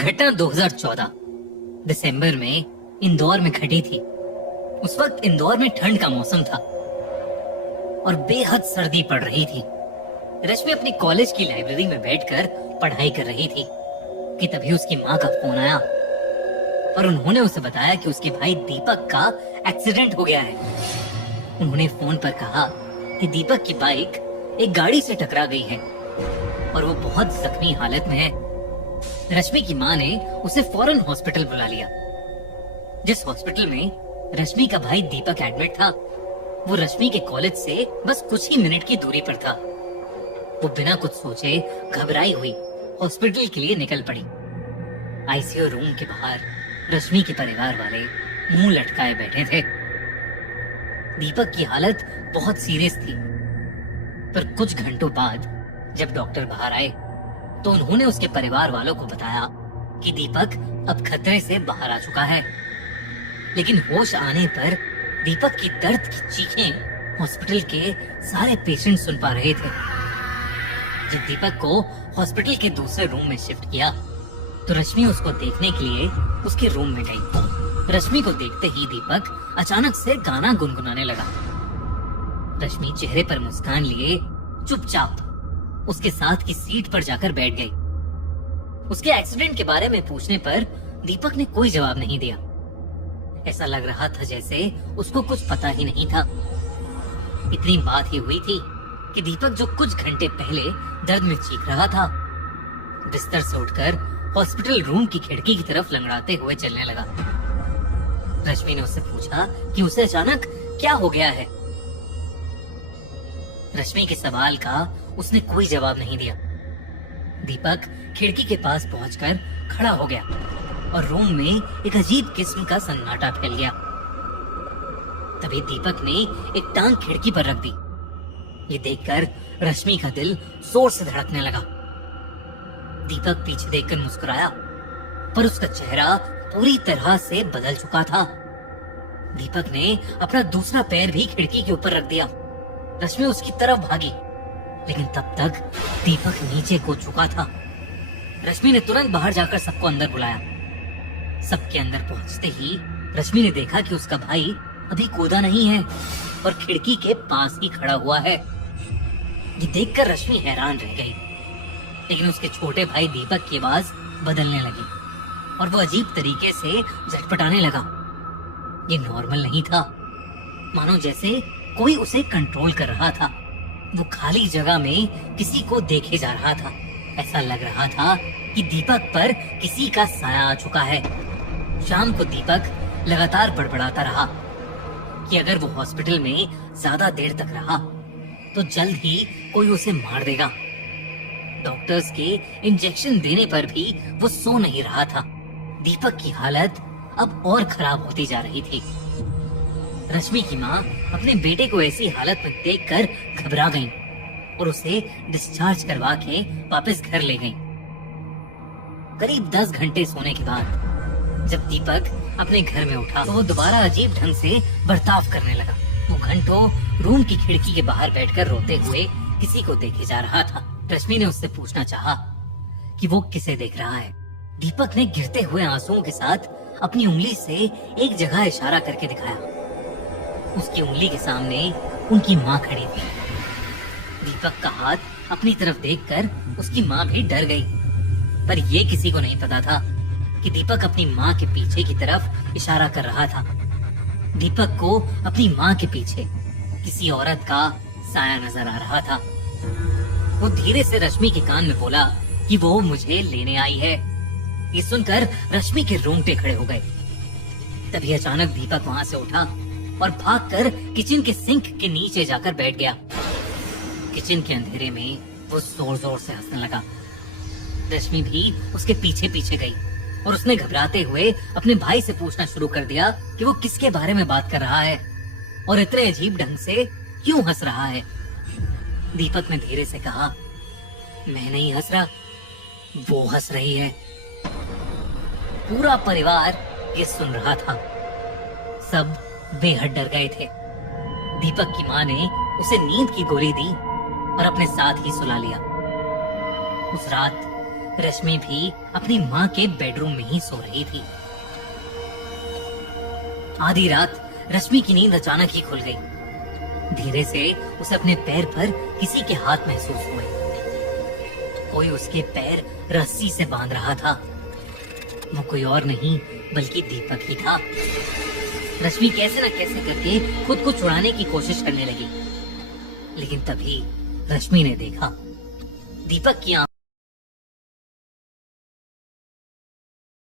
घटना 2014 दिसंबर में इंदौर में घटी थी। उस वक्त इंदौर में ठंड का मौसम था और बेहद सर्दी पड़ रही थी। रश्मि अपनी कॉलेज की लाइब्रेरी में बैठकर पढ़ाई कर रही थी कि तभी उसकी माँ का फोन आया और उन्होंने उसे बताया कि उसके भाई दीपक का एक्सीडेंट हो गया है। उन्होंने फोन पर कहा कि दीपक की बाइक एक गाड़ी से टकरा गई है और वो बहुत जख्मी हालत में है। रश्मि की माँ ने उसे फौरन हॉस्पिटल बुला लिया। जिस हॉस्पिटल में रश्मि का भाई दीपक एडमिट था, वो रश्मि के कॉलेज से बस कुछ ही मिनट की दूरी पर था। वो बिना कुछ सोचे घबराई हुई हॉस्पिटल के लिए निकल पड़ी। आईसीयू रूम के बाहर रश्मि के परिवार वाले मुंह लटकाए बैठे थे। दीपक की हालत बहुत सीरियस थी, पर कुछ घंटों बाद जब डॉक्टर बाहर आए तो उन्होंने उसके परिवार वालों को बताया कि दीपक अब खतरे से बाहर आ चुका है। लेकिन होश आने पर दीपक की दर्द की चीखें हॉस्पिटल के सारे पेशेंट सुन पा रहे थे। जब दीपक को हॉस्पिटल के दूसरे रूम में शिफ्ट किया तो रश्मि उसको देखने के लिए उसके रूम में गई। रश्मि को देखते ही दीपक अचानक से गाना गुनगुनाने लगा। रश्मि चेहरे पर मुस्कान लिए चुपचाप उसके साथ की सीट पर जाकर बैठ गई। उसके एक्सीडेंट के बारे में पूछने पर दीपक ने कोई जवाब नहीं दिया। ऐसा लग रहा था जैसे उसको कुछ पता ही नहीं था। इतनी बात ही हुई थी कि दीपक जो कुछ घंटे पहले दर्द में चीख रहा था, बिस्तर से उठकर हॉस्पिटल रूम की खिड़की की तरफ लंगड़ाते हुए चलने लगा। रश्मि ने उससे पूछा कि उसे अचानक क्या हो गया है। रश्मि के सवाल का उसने कोई जवाब नहीं दिया। दीपक खिड़की के पास पहुंचकर खड़ा हो गया और रूम में एक अजीब किस्म का सन्नाटा फैल गया। तभी दीपक ने एक टांग खिड़की पर रख दी। ये देखकर रश्मि का दिल जोर से धड़कने लगा। दीपक पीछे देखकर मुस्कुराया, पर उसका चेहरा पूरी तरह से बदल चुका था। दीपक ने अपना दूसरा पैर भी खिड़की के ऊपर रख दिया। रश्मि उसकी तरफ भागी, लेकिन तब तक दीपक नीचे कूद चुका था। रश्मि ने तुरंत बाहर जाकर सबको अंदर बुलाया। सबके अंदर पहुंचते ही रश्मि ने देखा कि उसका भाई अभी कूदा नहीं है और खिड़की के पास ही खड़ा हुआ है। ये देखकर रश्मि हैरान रह गई, लेकिन उसके छोटे भाई दीपक की आवाज बदलने लगी और वो अजीब तरीके से झटपटाने लगा। ये नॉर्मल नहीं था, मानो जैसे कोई उसे कंट्रोल कर रहा था। वो खाली जगह में किसी को देखे जा रहा था। ऐसा लग रहा था कि दीपक पर किसी का साया आ चुका है। शाम को दीपक लगातार बड़बड़ाता रहा कि अगर वो हॉस्पिटल में ज्यादा देर तक रहा तो जल्द ही कोई उसे मार देगा। डॉक्टर्स के इंजेक्शन देने पर भी वो सो नहीं रहा था। दीपक की हालत अब और खराब होती जा रही थी। रश्मि की माँ अपने बेटे को ऐसी हालत में देखकर घबरा गईं और उसे डिस्चार्ज करवा के वापस घर ले गईं। करीब 10 घंटे सोने के बाद जब दीपक अपने घर में उठा तो वो दोबारा अजीब ढंग से बर्ताव करने लगा। वो घंटों रूम की खिड़की के बाहर बैठकर रोते हुए किसी को देखे जा रहा था। रश्मि ने उससे पूछना चाहा कि वो किसे देख रहा है। दीपक ने गिरते हुए आंसुओं के साथ अपनी उंगली से एक जगह इशारा करके दिखाया। उसकी उंगली के सामने उनकी माँ खड़ी थी। दीपक का हाथ अपनी तरफ देखकर उसकी माँ भी डर गई, पर ये किसी को नहीं पता था कि दीपक अपनी माँ के पीछे की तरफ इशारा कर रहा था। दीपक को अपनी माँ के पीछे किसी औरत का साया नजर आ रहा था। वो धीरे से रश्मि के कान में बोला कि वो मुझे लेने आई है। ये सुनकर रश्मि के रोंगटे खड़े हो गए। तभी अचानक दीपक वहाँ से उठा और भागकर किचन के सिंक के नीचे जाकर बैठ गया। किचन के अंधेरे में वो जोर जोर से हंसने लगा। रश्मि भी उसके पीछे पीछे गई और उसने घबराते हुए अपने भाई से पूछना शुरू कर दिया कि वो किसके बारे में बात कर रहा है और इतने अजीब ढंग से क्यों हंस रहा है। दीपक ने धीरे से कहा, मैं नहीं हंस रहा, वो हंस रही है। पूरा परिवार ये सुन रहा था। सब बेहद डर गए थे। दीपक की माँ ने उसे नींद की गोली दी और अपने साथ ही सुला लिया। उस रात रश्मि भी अपनी माँ के बेडरूम में ही सो रही थी। आधी रात रश्मि की नींद अचानक ही खुल गई। धीरे से उसे अपने पैर पर किसी के हाथ महसूस हुए। कोई उसके पैर रस्सी से बांध रहा था। वो कोई और नहीं बल्कि दीपक ही था। रश्मि कैसे न कैसे करके खुद को छुड़ाने की कोशिश करने लगी, लेकिन तभी रश्मि ने देखा दीपक की